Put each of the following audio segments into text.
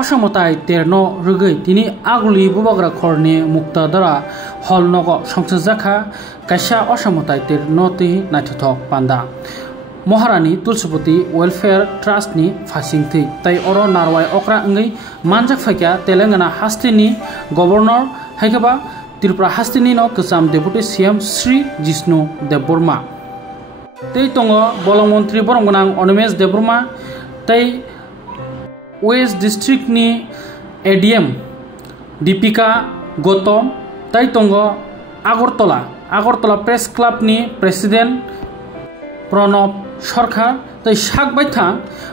অসমতাই তেরনো রুগৈ তিনি আগুলি বুবাগ্রা খরনি মুক্তাদরা হল নগ সংসজাখা কাইসা অসমতাই তেরনো তি নাইথক পান্দা মহারানী তুলসীপতি ওয়েলফেয়ার ट्रस्टनि फासिंथै ताई अर नारवाय अक्रा अंगै मानजाक फाइका तेलेंगाना हास्तिनि गवर्नर हाइकबा त्रिपुरा हास्तिनि न कसाम डेपुटी सीएम श्री जिष्णु देबबर्मा तै तंग बलं मंत्री बरंगनां अनिमेश देबबर्मा तै वेस्ट डिस्ट्रिक्ट नि एडीएम दीपिका गौतम तै तंग आगरतला प्रेस क्लब नि प्रेसिडेंट प्रणब सरकार तै साक बायथा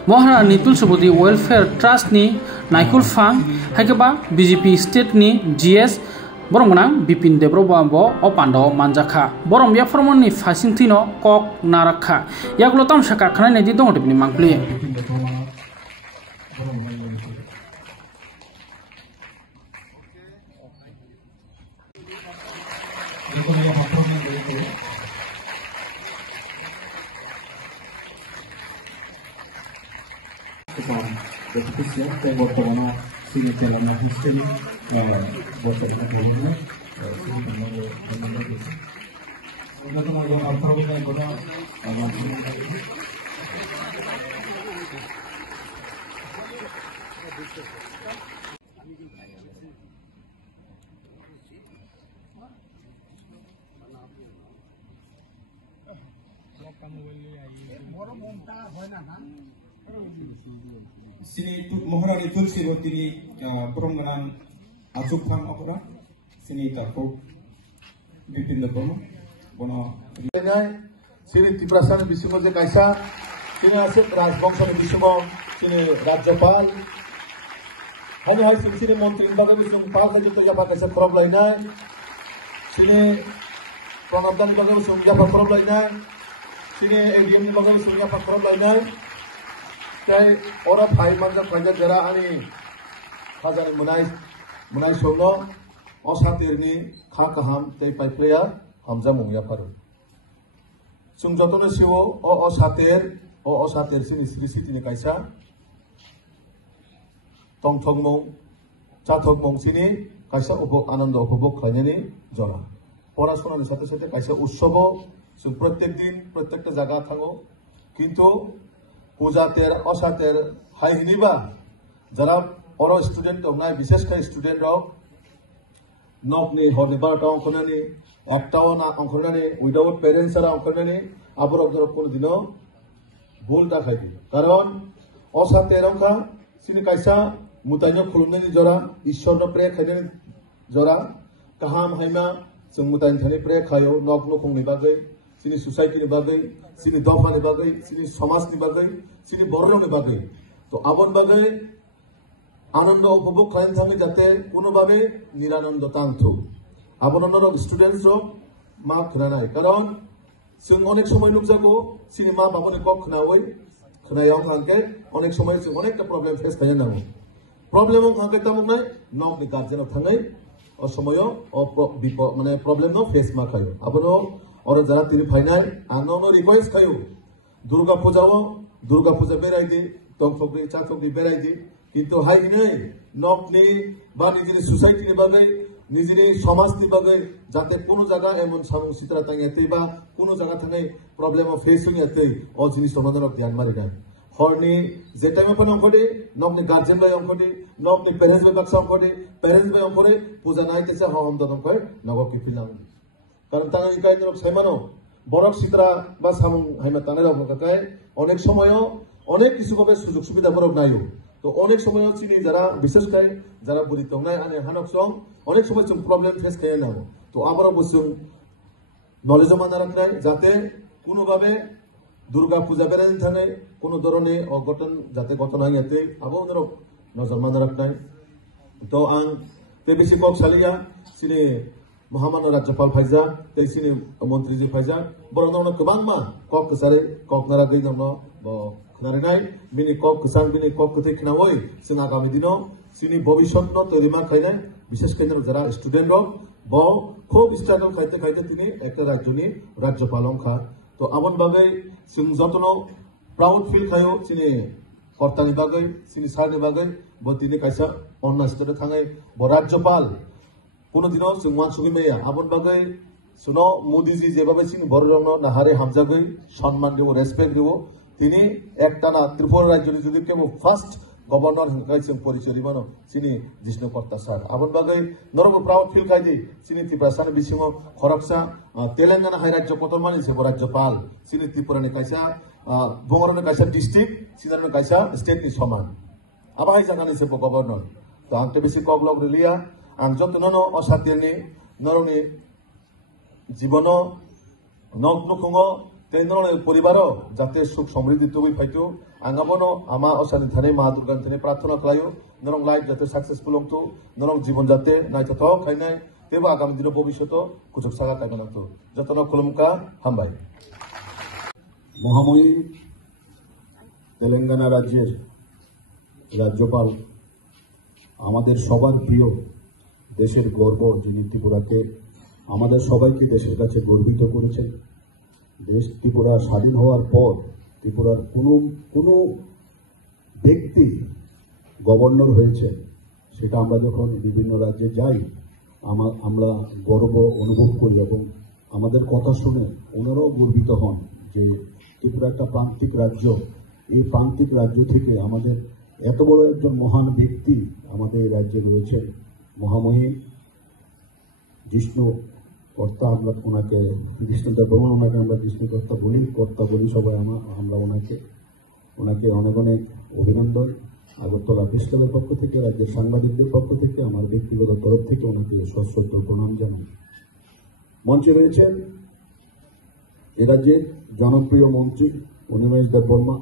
महारानी तुलसीपति वेलफेयर ट्रस्ट नि नाइकुल फां हाइकबा बीजेपी स्टेट नि जीएस बरंगना बिपिन देब्रबा अपान्द मानजाखा बरम या फरमनि फासिंथिनो कक नाराखा यागलो तामसाका खानाय नायदि दङ टिपनि मांगप्ले Deputy Siap dan Botolana sini dalam hasil Botolana dalamnya sini teman-teman approval pada sini Maharani Tulsipati ni Bronganan Azupang Opera sini Tarko Bipin Deborma Bono sini Tiprasan Bisimo de Kaisa sini Asep Rajbangsa Bisimo sini Rajapal hanya hai sini Montri Baga Bisimo Pak Lagi tu Japa Kaisa Problem lainnya sini Pranabdan Baga Bisimo Japa Problem lainnya sini ADM Baga Bisimo Japa Problem lainnya তাই ওরা ভাই মানজা ফাইজা যারা আনি হাজারে মুনাই সঙ্গ অসাতেরনি খা কাহাম তাই পাইপ্লেয়া হামজা মুংয়া পারো সুং যতন সিও অসাতের সিনি শ্রী সিটিনি কাইসা টংথং মং চাথক মং সিনি কাইসা আনন্দ উপভোগ খাইনি জনা পড়াশোনার সাথে সাথে কাইসা উৎসব সুং প্রত্যেক দিন প্রত্যেকটা জায়গা থাকো কিন্তু পূজাতের অসাতের হাই হিনিবা যারা অর স্টুডেন্ট দংনাই বিশেষ করে স্টুডেন্ট রক নকনি হরিবারটা অঙ্কনানি একটাও না অঙ্কনানি উইদাউট প্যারেন্টস এরা অঙ্কনানি আবরক ধরক কোনদিনও ভুল দেখাইবি কারণ অসাতের অঙ্কা সিনি কাইসা মুতাইনো খুলুমনি জরা ঈশ্বরনো প্রে খাইনি জরা কাহাম হাইমা जों मुताइन थानि प्रे खायो नक नखंनि बागै sini society ni bagai sini doma ni bagai sini samas ni bagai sini borno ni bagai to abon bagai আনন্দ উপভোগ করেন থাকে যাতে কোনোভাবে নিরানন্দ তান্থু আবনন্দর স্টুডেন্টস মা খোনানাই কারণ जों অনেক সময় লোক যাবো সিনেমা বাবনে কক খোনাওই খোনায়াও থাকে অনেক সময় जों অনেকটা প্রবলেম ফেস করে নাও প্রবলেম থাকে তামুনাই নক নি গার্জেন থানাই ও সময়ও মানে প্রবলেম নো ফেস মা খায় আবনো और जरा तीन फाइनल आनो रिक्वेस्ट खायो दुर्गा पूजा बेराई दी तंगथोकनी चाथोकनी बेराई दी किंतु हाई नै नकनी बा निजिनि सोसाइटी नि बागै निजिनि समाज नि बागै जाते कोनो जागा एमन सामु सित्रा तांगेते बा कोनो जागा थांगाय प्रॉब्लेम फेस होयाते अ जिनिस समाधान ध्यान मारिना हरनि जे टाइम पर अंकदे नकनि गार्जियन बाय अंकदे नकनि पेरेंट्स बाय बाक्सा अंकदे पेरेंट्स बाय अंकरे पूजा नाइतेसे हम दनकर नगो किफिलां কারণ তারা এই কাইন্দ্রক সেমানো বরক সিত্রা বা সামুং হাইমা তানের অবকায় অনেক সময়ও অনেক কিছু ভাবে সুযোগ সুবিধা বরক নাইও তো অনেক সময়ও চিনি যারা বিশেষ করে যারা বুড়ি তংনাই আনে হানক সং অনেক সময় जों প্রবলেম ফেস করে নাও তো আমারও বসুন নলেজ মানা রাখনাই যাতে কোনো ভাবে দুর্গা পূজা বেরেন থাকে কোনো ধরনের অঘটন যাতে ঘটনা ইয়াতে আবহাওয়ার নজর মানা রাখনাই তো আং তে বেশি কক সালিয়া সিনে महामान्य राज्यपाल फाइजा तैसिनि मंत्री जी फाइजा बरनावनो गोबां मा कक कसारे कक नारा गैनावनो खनारिनाय बिनि कक कसार बिनि कक कथै खनावै जों आगामी दिनाव सिनि भबिष्यतनो तैरिमा खायनाय विशेष केन्द्र जरा स्टूडेंट रक ब खूब स्टाइल खाइते तिनि একটা राज्यनि राज्यपाल अंखा तो आबन बागै जों जतनो प्राउड फिल खायो सिनि कर्तानि बागै सिनि सारनि बागै bo tini kaisa onna store thangai bo rajyopal কোনোদিনও মানসুকি মেয়া আপন বাগে শুনো মোদিজি যেভাবে সিং বড় নাহারে হামজাগৈ সম্মান দেব রেসপেক্ট দেব তিনি একটানা ত্রিপুরা রাজ্যের যদি কেউ ফার্স্ট গভর্নর হিংকাইছেন পরিচয় দিবান চিনি জিষ্ণু কর্তা স্যার আপন বাগে নরম প্রাউড ফিল খাইদি চিনি ত্রিপুরা সার বিসিং খরকসা তেলেঙ্গানা হাই রাজ্য কতমানি সে রাজ্যপাল চিনি ত্রিপুরানি কাইসা বঙ্গরানি কাইসা ডিস্ট্রিক্ট সিনারনি কাইসা স্টেটনি সমান আবাই জাগানি সে গভর্নর তো আংতে বেশি কগলগ রিলিয়া आं जतनो असातिनि नरनि जीवन नग्नखुङो तेनर परिवार जाते सुख समृद्धि तुबि फाइतु आंगाबनो आमा असानि थाने मा दुर्गा थाने प्रार्थना खालायो नरं लाइफ जाते सक्सेसफुल हंतु नरं जीवन जाते नायथाव खायनाय तेबो आगामी दिन भविष्यत कुचक सागा तागनांतु जतनो खुलुमका हामबाय মহামহিম তেলেঙ্গানা রাজ্যের রাজ্যপাল আমাদের সবার প্রিয় দেশের গর্ব যিনি ত্রিপুরাকে আমাদের সবাইকে দেশের কাছে গর্বিত করেছেন দেশ ত্রিপুরা স্বাধীন হওয়ার পর ত্রিপুরার কোনো ব্যক্তি গভর্নর হয়েছে সেটা আমরা যখন বিভিন্ন রাজ্যে যাই আমরা গর্ব অনুভব করি এবং আমাদের কথা শুনে ওনারাও গর্বিত হন যে ত্রিপুরা একটা প্রান্তিক রাজ্য এই প্রান্তিক রাজ্য থেকে আমাদের এত বড় একজন মহান ব্যক্তি আমাদের রাজ্যে রয়েছেন মহামহিম জিষ্ণু কর্তা আমরা ওনাকে বিষ্ণুদা বলুন ওনাকে আমরা বিষ্ণু কর্তা বলি সবাই আমরা ওনাকে অনেক অনেক অভিনন্দন আগরতলা প্রেস ক্লাবের পক্ষ থেকে রাজ্যের সাংবাদিকদের পক্ষ থেকে আমার ব্যক্তিগত তরফ থেকে ওনাকে সশ্রদ্ধ প্রণাম জানাই মঞ্চে রয়েছেন এ রাজ্যের জনপ্রিয় মন্ত্রী অনিমেষ দেববর্মা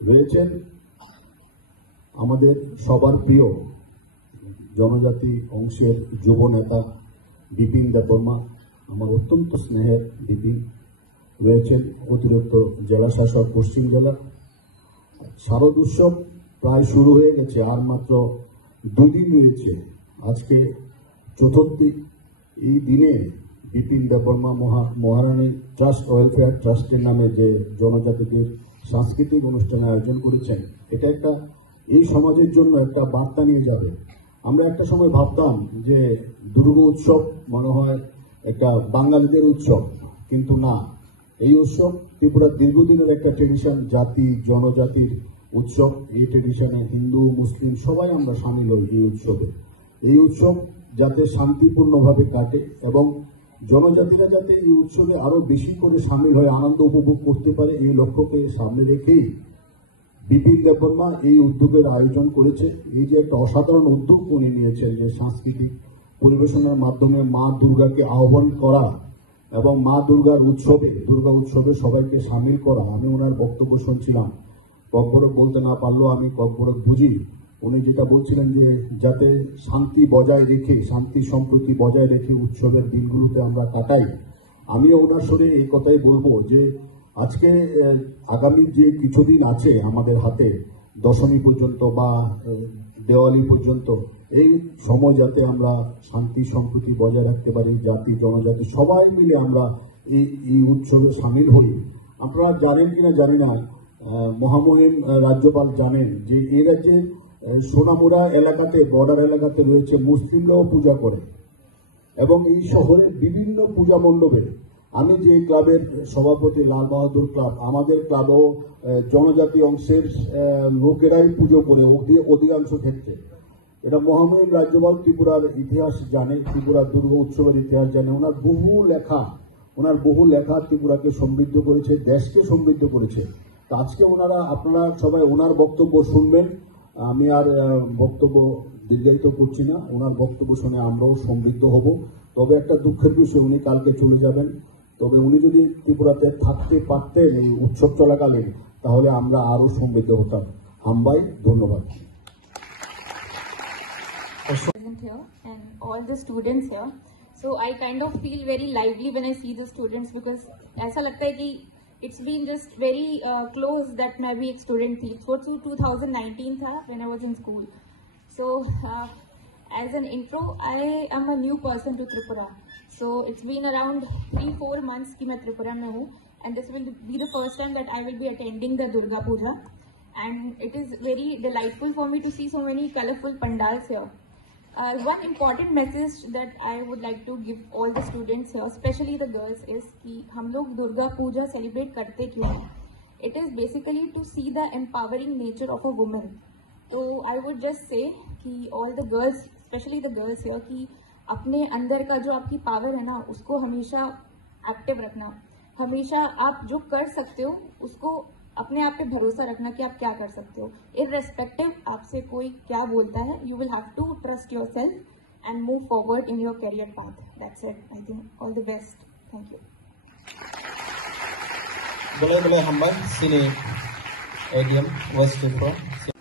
রয়েছেন আমাদের সবার প্রিয় জনজাতি অংশের যুব নেতা বিপিন দেববর্মা আমার অত্যন্ত স্নেহের বিপিন রয়েছেন অতিরিক্ত জেলা শাসক পশ্চিম জেলা শারদ উৎসব প্রায় শুরু হয়ে গেছে আর মাত্র 2 দিন রয়েছে আজকে চতুর্থী এই দিনে বিপিন দেববর্মা মহারানী ট্রাস্ট ওয়েলফেয়ার ট্রাস্টের নামে যে জনজাতিদের সাংস্কৃতিক অনুষ্ঠানের আয়োজন করেছেন এটা একটা এই সমাজের জন্য একটা বার্তা নিয়ে যাবে আমরা একটা সময় ভাবতাম যে দুর্গা উৎসব মনে হয় একটা বাঙালিদের উৎসব কিন্তু না এই উৎসব ত্রিপুরার দীর্ঘদিনের একটা ট্রেডিশন জাতি জনজাতির উৎসব এই ট্রেডিশনে হিন্দু মুসলিম সবাই আমরা সামিল হই এই উৎসব যাতে শান্তিপূর্ণভাবে কাটে এবং জনজাতিরা যাতে এই উৎসবে আরো বেশি করে সামিল হয়ে আনন্দ উপভোগ করতে পারে এই লক্ষ্যকে সামনে রেখেই বিপিন দেববর্মা এই উদ্যোগের আয়োজন করেছে এই যে একটা অসাধারণ উদ্যোগ উনি নিয়েছেন যে সাংস্কৃতিক পরিবেশনার মাধ্যমে মা দুর্গাকে আহ্বান করা এবং মা দুর্গা উৎসবে সবাইকে সামিল করা আমি ওনার বক্তব্য শুনছিলাম ককবরক বলতে না পারলেও আমি ককবরক বুঝি উনি যেটা বলছিলেন যে যাতে শান্তি সম্প্রীতি বজায় রেখে উৎসবের দিনগুলোতে আমরা কাটাই আমিও ওনার সঙ্গে এই কথাই বলবো যে আজকে আগামী যে কিছুদিন আছে আমাদের হাতে দশমী পর্যন্ত বা দেওয়ালি পর্যন্ত এই সময় যাতে আমরা শান্তি সম্প্রীতি বজায় রাখতে পারি জাতি জনজাতি সবাই মিলে আমরা এই উৎসবে সামিল হই আপনারা জানেন কিনা জানি না মহামহিম রাজ্যপাল জানেন যে এই রাজ্যে সোনামুড়া এলাকাতে বর্ডার এলাকাতে রয়েছে মুসলিমরাও পূজা করে এবং এই শহরের বিভিন্ন পূজা মণ্ডপে আমি যে ক্লাবের সভাপতি লাল বাহাদুর ক্লাব আমাদের ক্লাবও জনজাতি অংশের লোকেরাই পুজো করে অধিকাংশ ক্ষেত্রে এটা মহামহিম রাজ্যপাল ত্রিপুরার ইতিহাস জানে ত্রিপুরার দুর্গা উৎসবের ইতিহাস জানে ওনার বহু লেখা ত্রিপুরাকে সমৃদ্ধ করেছে দেশকে সমৃদ্ধ করেছে আজকে আপনারা সবাই ওনার বক্তব্য শুনবেন আমি আর বক্তব্য দীর্ঘায়িত করছি না ওনার বক্তব্য শুনে আমরাও সমৃদ্ধ হব তবে একটা দুঃখের বিষয় উনি কালকে চলে যাবেন তবে উনি যদি ত্রিপুরাতে থাকতে পারতেন এই উৎসব চলাকালীন তাহলে আমরা আরো সমৃদ্ধ হতাম হামবাই ধন্যবাদ here and all the students here so I kind of feel very lively when I see the students because ऐसा लगता है कि it's been just very close that मैं भी एक student थी so 2019 था when I was in school so as an intro I am a new person to Tripura so it's been around 3-4 months कि मैं Tripura में हूँ and this will be the first time that I will be attending the Durga Puja and it is very delightful for me to see so many colorful pandals here. One important message that I would like to give all the students here, especially the girls, is कि हम लोग Durga Puja celebrate करते क्यों हैं? It is basically to see the empowering nature of a woman. So I would just say कि all the girls, especially the girls here, कि अपने अंदर का जो आपकी पावर है ना, उसको हमेशा एक्टिव रखना, हमेशा आप जो कर सकते हो उसको अपने आप पे भरोसा रखना कि आप क्या कर सकते हो, इररेस्पेक्टिव आपसे कोई क्या बोलता है. You will have to trust yourself and move forward in your career path. That's it. I think all the best. Thank you. Boleh hambang sini ADM West Info.